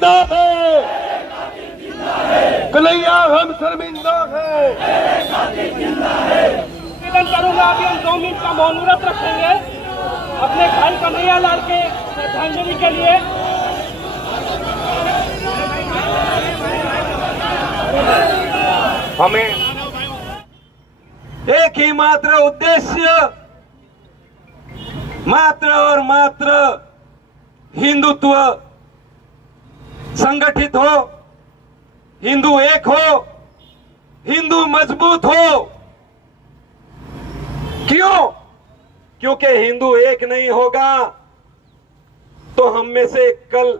जिंदा है, कन्हैया हम शर्मिंदा है। निवेदन करूंगा, अभी हम 2 मिनट का मौन व्रत रखेंगे अपने भाई कन्हैया लाल के श्रद्धांजलि के लिए। हमें एक ही मात्र उद्देश्य, मात्र और मात्र हिंदुत्व संगठित हो, हिंदू एक हो, हिंदू मजबूत हो। क्यों? क्योंकि हिंदू एक नहीं होगा तो हम में से कल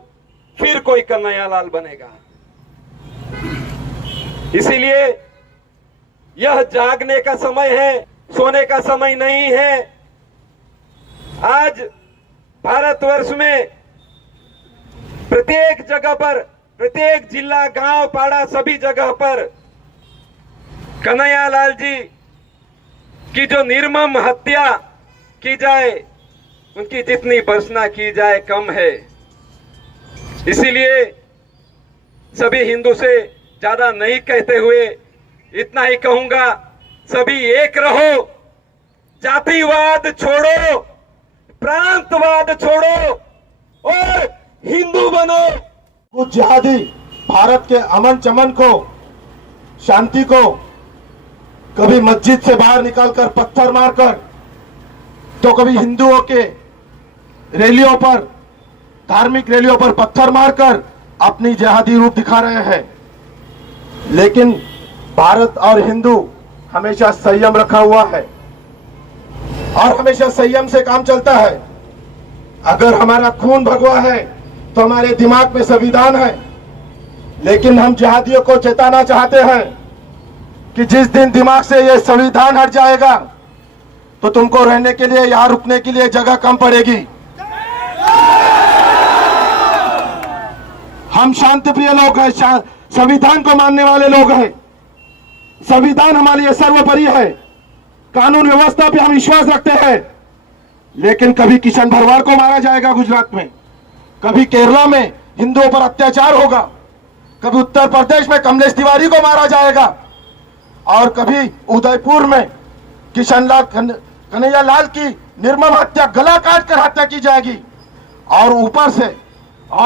फिर कोई कन्हैया लाल बनेगा। इसीलिए यह जागने का समय है, सोने का समय नहीं है। आज भारतवर्ष में प्रत्येक जगह पर, प्रत्येक जिला, गांव, पाड़ा, सभी जगह पर कन्हैया लाल जी की जो निर्मम हत्या की जाए, उनकी जितनी भर्त्सना की जाए कम है। इसीलिए सभी हिंदू से ज्यादा नहीं कहते हुए इतना ही कहूंगा, सभी एक रहो, जातिवाद छोड़ो, प्रांतवाद छोड़ो और हिंदू बनो। कुछ जिहादी भारत के अमन चमन को, शांति को कभी मस्जिद से बाहर निकालकर पत्थर मारकर, तो कभी हिंदुओं के रैलियों पर, धार्मिक रैलियों पर पत्थर मारकर अपनी जिहादी रूप दिखा रहे हैं। लेकिन भारत और हिंदू हमेशा संयम रखा हुआ है और हमेशा संयम से काम चलता है। अगर हमारा खून भगवा है तो हमारे दिमाग में संविधान है, लेकिन हम जिहादियों को चेताना चाहते हैं कि जिस दिन दिमाग से ये संविधान हट जाएगा तो तुमको रहने के लिए, यहां रुकने के लिए जगह कम पड़ेगी। हम शांतिप्रिय लोग हैं, संविधान को मानने वाले लोग हैं। संविधान हमारे लिए सर्वोपरि है, कानून व्यवस्था पे हम विश्वास रखते हैं। लेकिन कभी किशन भरवाड़ को मारा जाएगा गुजरात में, कभी केरला में हिंदुओं पर अत्याचार होगा, कभी उत्तर प्रदेश में कमलेश तिवारी को मारा जाएगा और कभी उदयपुर में कन्हैया लाल की निर्मम हत्या, गला काट कर हत्या की जाएगी। और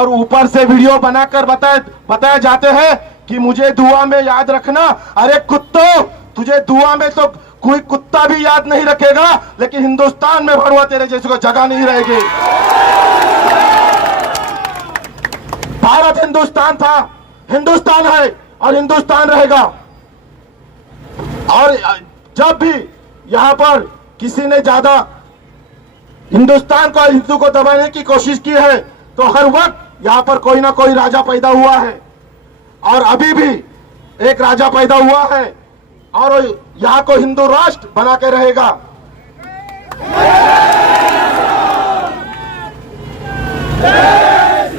ऊपर से वीडियो बनाकर बताया जाते हैं कि मुझे दुआ में याद रखना। अरे कुत्तों, तुझे दुआ में तो कोई कुत्ता भी याद नहीं रखेगा, लेकिन हिंदुस्तान में भड़वा तेरे जैसे को जगह नहीं रहेगी। भारत हिंदुस्तान था, हिंदुस्तान है और हिंदुस्तान रहेगा। और जब भी यहां पर किसी ने ज्यादा हिंदुस्तान को, हिंदू को दबाने की कोशिश की है, तो हर वक्त यहां पर कोई ना कोई राजा पैदा हुआ है और अभी भी एक राजा पैदा हुआ है और यहां को हिंदू राष्ट्र बना के रहेगा।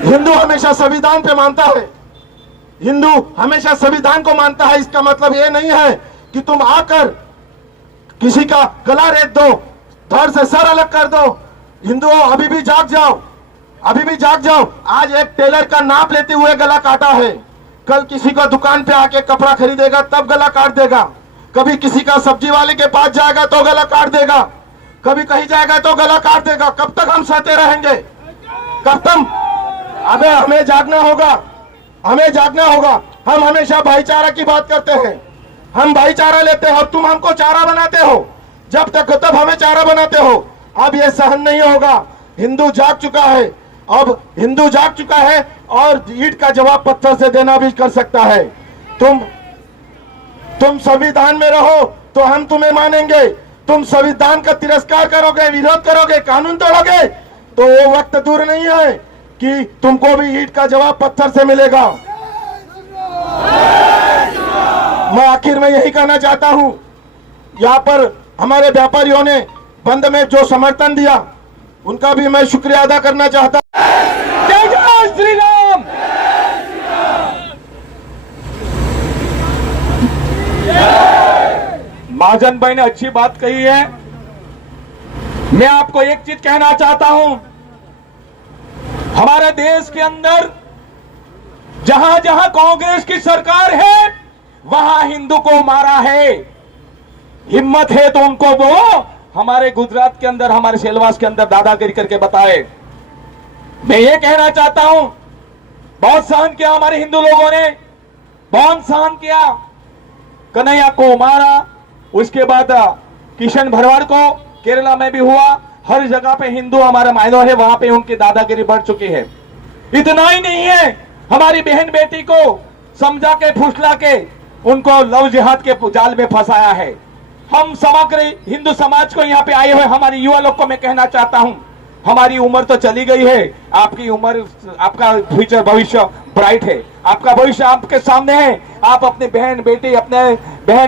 हिंदू हमेशा संविधान पे मानता है, हिंदू हमेशा संविधान को मानता है। इसका मतलब ये नहीं है कि तुम आकर किसी का गला रेत दो, धड़ से सर अलग कर दो। हिंदुओं, अभी भी जाग जाओ, अभी भी जाग जाओ। आज एक टेलर का नाप लेते हुए गला काटा है, कल किसी को दुकान पे आके कपड़ा खरीदेगा तब गला काट देगा, कभी किसी का सब्जी वाले के पास जाएगा तो गला काट देगा, कभी कहीं जाएगा तो गला काट देगा। कब तक हम सहते रहेंगे? कब तक? अबे हमें जागना होगा, हमें जागना होगा। हम हमेशा भाईचारा की बात करते हैं, हम भाईचारा लेते हैं और तुम हमको चारा बनाते हो। जब तक हो तब हमें चारा बनाते हो। अब ये सहन नहीं होगा। हिंदू जाग चुका है, अब हिंदू जाग चुका है और ईंट का जवाब पत्थर से देना भी कर सकता है। तुम संविधान में रहो तो हम तुम्हें मानेंगे। तुम संविधान का तिरस्कार करोगे, विरोध करोगे, कानून तोड़ोगे, तो वो वक्त दूर नहीं है कि तुमको भी ईंट का जवाब पत्थर से मिलेगा। मैं आखिर में यही कहना चाहता हूं, यहाँ पर हमारे व्यापारियों ने बंद में जो समर्थन दिया उनका भी मैं शुक्रिया अदा करना चाहता हूं। जय जय श्री राम। महाजन भाई ने अच्छी बात कही है। मैं आपको एक चीज कहना चाहता हूं, हमारे देश के अंदर जहां जहां कांग्रेस की सरकार है वहां हिंदू को मारा है। हिम्मत है तो उनको वो हमारे गुजरात के अंदर, हमारे सेलवास के अंदर दादागिरी करके बताए। मैं ये कहना चाहता हूं, बहुत सहन किया हमारे हिंदू लोगों ने, बहुत सहन किया। कन्हैया को मारा, उसके बाद किशन भरवाड़ को केरला में भी हुआ। हर जगह पे हिंदू हमारे मायनो है, वहां पे उनकी दादागिरी बढ़ चुकी है। इतना ही नहीं है, हमारी बहन बेटी को समझा के फुसला के उनको लव जिहाद के जाल में फंसाया है। हम समग्र हिंदू समाज को यहाँ पे आए हुए हमारे युवा लोग को मैं कहना चाहता हूँ, हमारी उम्र तो चली गई है, आपकी उम्र, आपका फ्यूचर भविष्य ब्राइट है, आपका भविष्य आपके सामने है। आप अपनी बहन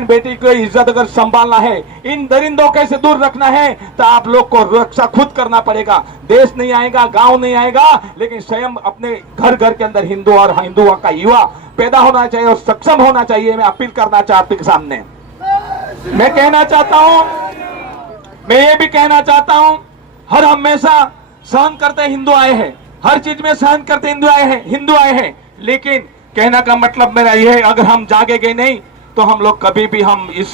बेटी को इज्जत अगर संभालना है, इन दरिंदों के से दूर रखना है, तो आप लोग को रक्षा खुद करना पड़ेगा। देश नहीं आएगा, गांव नहीं आएगा, लेकिन स्वयं अपने घर घर के अंदर हिंदू और हिंदुओं का युवा पैदा होना चाहिए और सक्षम होना चाहिए। मैं अपील करना चाहता हूं सामने, मैं कहना चाहता हूं, मैं ये भी कहना चाहता हूं, हर हमेशा सहन करते हिंदू आए हैं, हर चीज में सहन करते हिंदू आए हैं। लेकिन कहने का मतलब मेरा यह है, अगर हम जागेंगे नहीं तो हम लोग कभी भी हम इस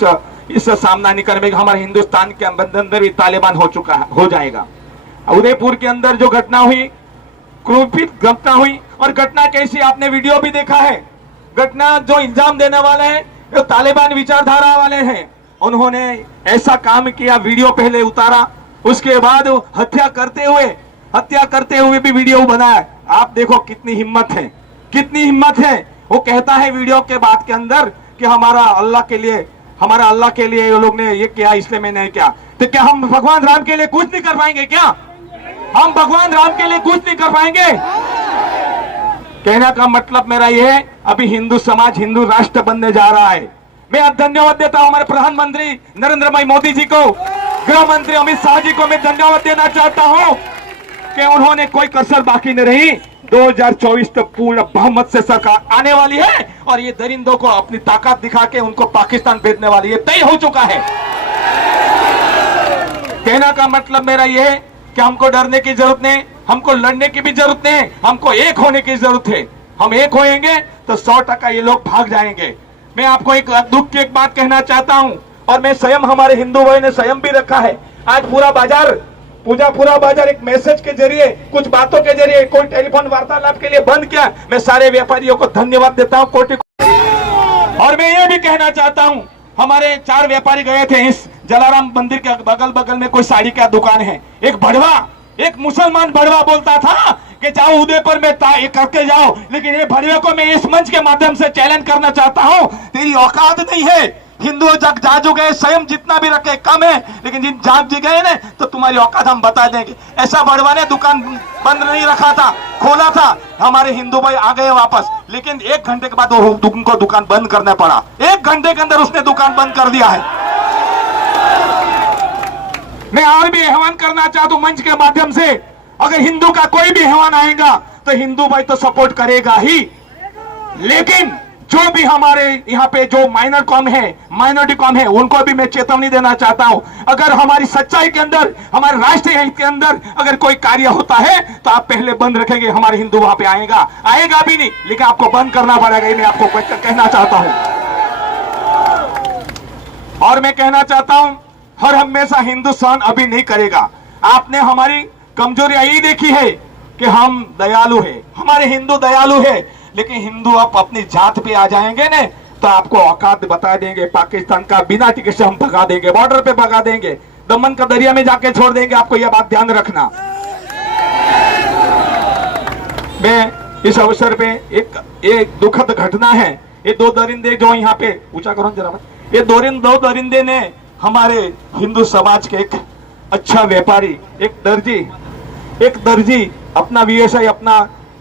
सामना नहीं करेंगे। हमारे हिंदुस्तान के अंदर भी तालिबान हो जाएगा। उदयपुर के अंदर जो घटना हुई, क्रूरपीट घटना हुई, और घटना कैसी आपने वीडियो भी देखा है। घटना जो इल्जाम देने वाले हैं जो तालिबान विचारधारा वाले हैं, उन्होंने ऐसा काम किया, वीडियो पहले उतारा, उसके बाद हत्या करते हुए भी वीडियो बनाया। आप देखो कितनी हिम्मत है, कितनी हिम्मत है। वो कहता है वीडियो के बाद के अंदर कि हमारा अल्लाह के लिए ये लोग ने ये किया, इसलिए मैंने नहीं किया। तो क्या हम भगवान राम के लिए कुछ नहीं कर पाएंगे? क्या हम भगवान राम के लिए कुछ नहीं कर पाएंगे? कहने का मतलब मेरा ये है, अभी हिंदू समाज हिंदू राष्ट्र बनने जा रहा है। मैं धन्यवाद देता हूं हमारे प्रधानमंत्री नरेंद्र भाई मोदी जी को, गृह मंत्री अमित शाह जी को मैं धन्यवाद देना चाहता हूं कि उन्होंने कोई कसर बाकी नहीं रही। 2024 तक पूर्ण बहुमत से सरकार आने वाली है और ये दरिंदों को अपनी ताकत दिखा के उनको पाकिस्तान भेजने वाली है, तय हो चुका है। कहने का मतलब मेरा ये है कि हमको डरने की जरूरत नहीं, हमको लड़ने की भी जरूरत नहीं, हमको एक होने की जरूरत है। हम एक होएंगे तो 100% ये लोग भाग जाएंगे। मैं आपको एक दुख की एक बात कहना चाहता हूं, और मैं स्वयं, हमारे हिंदू भाई ने स्वयं भी रखा है। आज पूरा बाजार एक मैसेज के जरिए, कुछ बातों के जरिए, कोई टेलीफोन वार्तालाप के लिए बंद किया। मैं सारे व्यापारियों को धन्यवाद देता हूं, कोटि। और मैं ये भी कहना चाहता हूं, हमारे 4 व्यापारी गए थे इस जलाराम मंदिर के बगल में कोई साड़ी का दुकान है। एक मुसलमान बड़वा बोलता था कि जाओ उदयपुर में करके जाओ, लेकिन ये भड़वे को मैं इस मंच के माध्यम से चैलेंज करना चाहता हूं, तेरी औकात नहीं है। हिंदू जग जाजू गए, स्वयं जितना भी रखे कम है, लेकिन जिन जाग जी गए ना तो तुम्हारी औकात हम बता देंगे। ऐसा बड़वा ने दुकान बंद नहीं रखा था, खोला था। हमारे हिंदू भाई आ गए वापस, लेकिन 1 घंटे के बाद उनको दुकान बंद करना पड़ा। 1 घंटे के अंदर उसने दुकान बंद कर दिया है। मैं और भी आह्वान करना चाहता हूं मंच के माध्यम से, अगर हिंदू का कोई भी आह्वान आएगा तो हिंदू भाई तो सपोर्ट करेगा ही, लेकिन जो भी हमारे यहाँ पे जो माइनॉरिटी कॉम है, उनको भी मैं चेतावनी देना चाहता हूं। अगर हमारी सच्चाई के अंदर, हमारे राष्ट्रीय हित के अंदर अगर कोई कार्य होता है तो आप पहले बंद रखेंगे, हमारे हिंदू वहां पे आएगा भी नहीं, लेकिन आपको बंद करना पड़ेगा। ये मैं आपको कहना चाहता हूं। और मैं कहना चाहता हूं, हर हमेशा हिंदू सहन अभी नहीं करेगा। आपने हमारी कमजोरी यही देखी है कि हम दयालु है, हमारे हिंदू दयालु है, लेकिन हिंदू आप अपनी जात पे आ जाएंगे ना तो आपको औकात बता देंगे। पाकिस्तान का बिना टिकट से हम भगा देंगे, बॉर्डर पे भगा देंगे, दमन का दरिया में जाके छोड़ देंगे। आपको यह बात ध्यान रखना। मैं इस अवसर पे एक दुखद घटना है। ये 2 दरिंदे जो यहाँ पे, ऊंचा करो जरा, ये 2 दरिंदे ने हमारे हिंदू समाज के एक अच्छा व्यापारी, एक दर्जी अपना व्यवसाय, अपना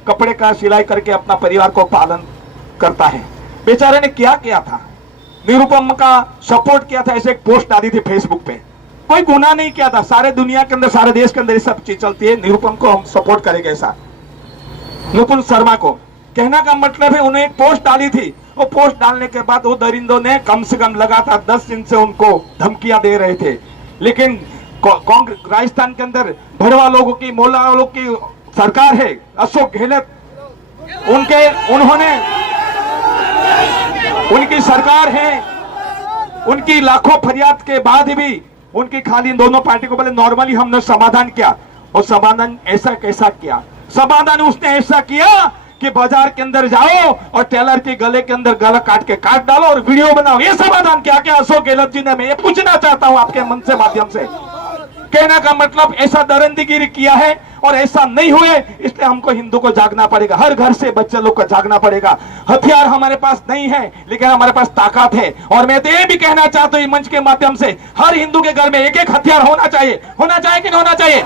कपड़े का सिलाई करके अपना परिवार को पालन करता है। बेचारे ने क्या किया था, निरुपम का सपोर्ट किया था, ऐसे एक पोस्ट डाली थी फेसबुक पे। कोई गुनाह नहीं किया था, सारे दुनिया के अंदर, सारे देश के अंदर ये सब चीज चलती है। निरुपम को हम सपोर्ट करेंगे, ऐसा नुपुर शर्मा को। कहने का मतलब है, उन्हें एक पोस्ट डाली थी, वो पोस्ट डालने के बाद वो दरिंदों ने कम से कम लगातार 10 दिन से उनको धमकियां दे रहे थे। लेकिन राजस्थान के अंदर भड़वा लोगों की, मोला लोगों की सरकार है, अशोक गहलोत उन्होंने उनकी सरकार है, उनकी लाखों फरियाद के बाद भी उनकी खाली इन दोनों पार्टी को बोले नॉर्मली हमने समाधान किया, और समाधान ऐसा कैसा किया? समाधान उसने ऐसा किया कि बाजार के अंदर जाओ और टेलर के गले के अंदर गला काट के काट डालो और वीडियो बनाओ। ये समाधान क्या क्या अशोक गहलोत जी ने? मैं ये पूछना चाहता हूं आपके मन से माध्यम से। कहने का मतलब ऐसा दरिंदगिरी किया है और ऐसा नहीं हुए, इसलिए हमको हिंदू को जागना पड़ेगा। हर घर से बच्चे लोग को जागना पड़ेगा। हथियार हमारे पास नहीं है, लेकिन हमारे पास ताकत है। और मैं तो ये भी कहना चाहता हूं मंच के माध्यम से, हर हिंदू के घर में एक एक हथियार होना चाहिए। होना चाहिए कि नहीं होना चाहिए?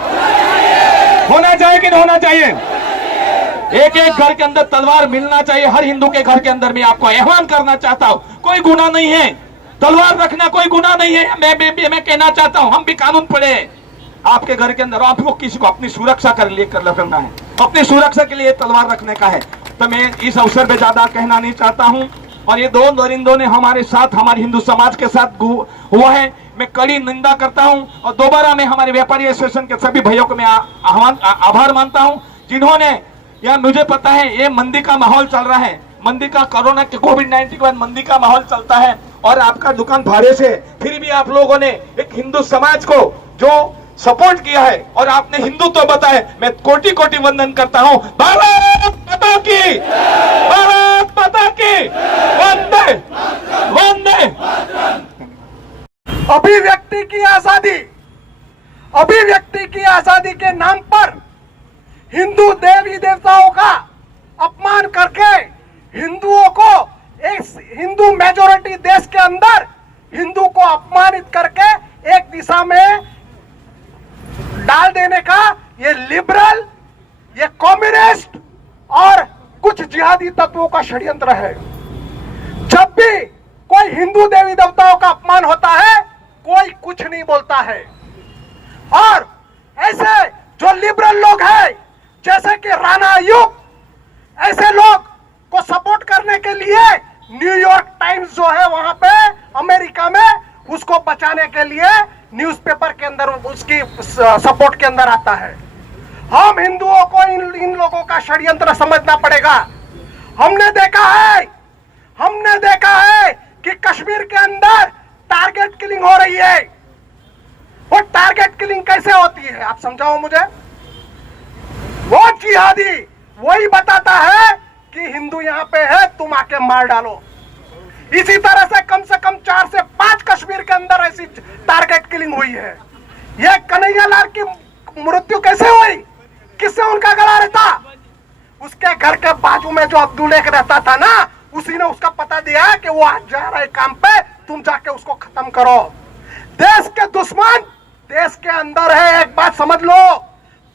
होना चाहिए कि नहीं होना चाहिए? एक एक घर के अंदर तलवार मिलना चाहिए। हर हिंदू के घर के अंदर मैं आपको आह्वान करना चाहता हूं, कोई गुनाह नहीं है, तलवार रखना कोई गुनाह नहीं है। मैं कहना चाहता हूं, हम भी कानून पढ़े हैं। आपके घर के अंदर आपको किसी को अपनी सुरक्षा कर लिए कर रखना है, अपनी सुरक्षा के लिए तलवार रखने का है। तो मैं इस अवसर पे ज्यादा कहना नहीं चाहता हूं। और ये दो दरिंदों ने हमारे साथ, हमारे हिंदू समाज के साथ हुआ है, मैं कड़ी निंदा करता हूं। और दोबारा मैं हमारे व्यापारी एसोसिएशन के सभी भाइयों को मैं आभार मानता हूं, जिन्होंने, या मुझे पता है ये मंदी का माहौल चल रहा है, मंदी का, कोरोना के कोविड-19 के बाद मंदी का माहौल चलता है और आपका दुकान भाड़े से, फिर भी आप लोगों ने एक हिंदू समाज को जो सपोर्ट किया है और आपने हिंदुत्व बताया, मैं कोटि कोटि वंदन करता हूं। भारत माता की, भारत माता की, वंदे वंदे। अभिव्यक्ति की आजादी, अभिव्यक्ति की आजादी के नाम पर हिंदू देवी देवताओं का अपमान करके हिंदुओं को, एक हिंदू मेजोरिटी देश के अंदर हिंदू को अपमानित करके एक दिशा में डाल देने का ये लिबरल, ये कम्युनिस्ट और कुछ जिहादी तत्वों का षड्यंत्र है। जब भी कोई हिंदू देवी देवताओं का अपमान होता है, कोई कुछ नहीं बोलता है। और ऐसे जो लिबरल लोग हैं, जैसे कि राणा अय्यूब, ऐसे लोग को सपोर्ट करने के लिए न्यूयॉर्क टाइम्स जो है वहां पे अमेरिका में, उसको बचाने के लिए न्यूज़पेपर के अंदर उसकी सपोर्ट के अंदर आता है। हम हिंदुओं को इन लोगों का षड्यंत्र समझना पड़ेगा। हमने देखा है कि कश्मीर के अंदर टारगेट किलिंग हो रही है। वो टारगेट किलिंग कैसे होती है, आप समझाओ मुझे। वो जिहादी वही बताता है कि हिंदू यहाँ पे है, तुम आके मार डालो। इसी तरह से कम 4 से 5 कश्मीर के अंदर ऐसी टारगेट किलिंग हुई है। ये कन्हैया लाल की मृत्यु कैसे हुई? किससे उनका गला रहता? उसके घर के बाजू में जो अब्दुल एक रहता था ना, उसी ने उसका पता दिया कि वो आज जा रहा है काम पे, तुम जाके उसको खत्म करो। देश के दुश्मन देश के अंदर है, एक बात समझ लो।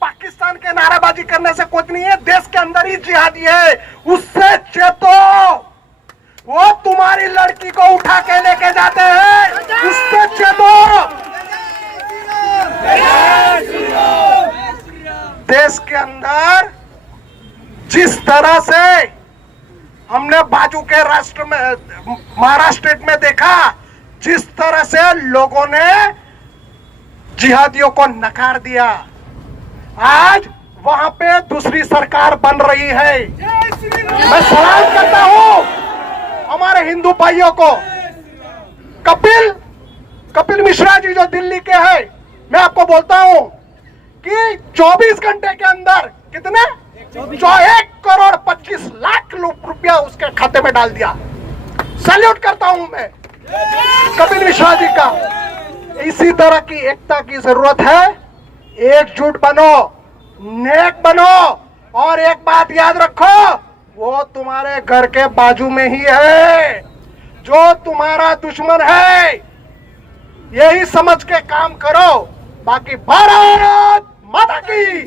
पाकिस्तान के नारेबाजी करने से कुछ नहीं है, देश के अंदर ही जिहादी है, उससे चेतो। वो तुम्हारी लड़की को उठा के लेके जाते हैं, उससे चेतो। देश के अंदर जिस तरह से हमने बाजू के राष्ट्र में, महाराष्ट्र में देखा, जिस तरह से लोगों ने जिहादियों को नकार दिया, आज वहां पे दूसरी सरकार बन रही है। मैं सलाम करता हूं हमारे हिंदू भाइयों को। कपिल मिश्रा जी जो दिल्ली के हैं, मैं आपको बोलता हूं कि 24 घंटे के अंदर कितने 1,25,00,000 रुपया उसके खाते में डाल दिया। सैल्यूट करता हूं मैं कपिल मिश्रा जी का। इसी तरह की एकता की जरूरत है। एकजुट बनो, नेक बनो, और एक बात याद रखो, वो तुम्हारे घर के बाजू में ही है। जो तुम्हारा दुश्मन है, यही समझ के काम करो। बाकी भारत माता की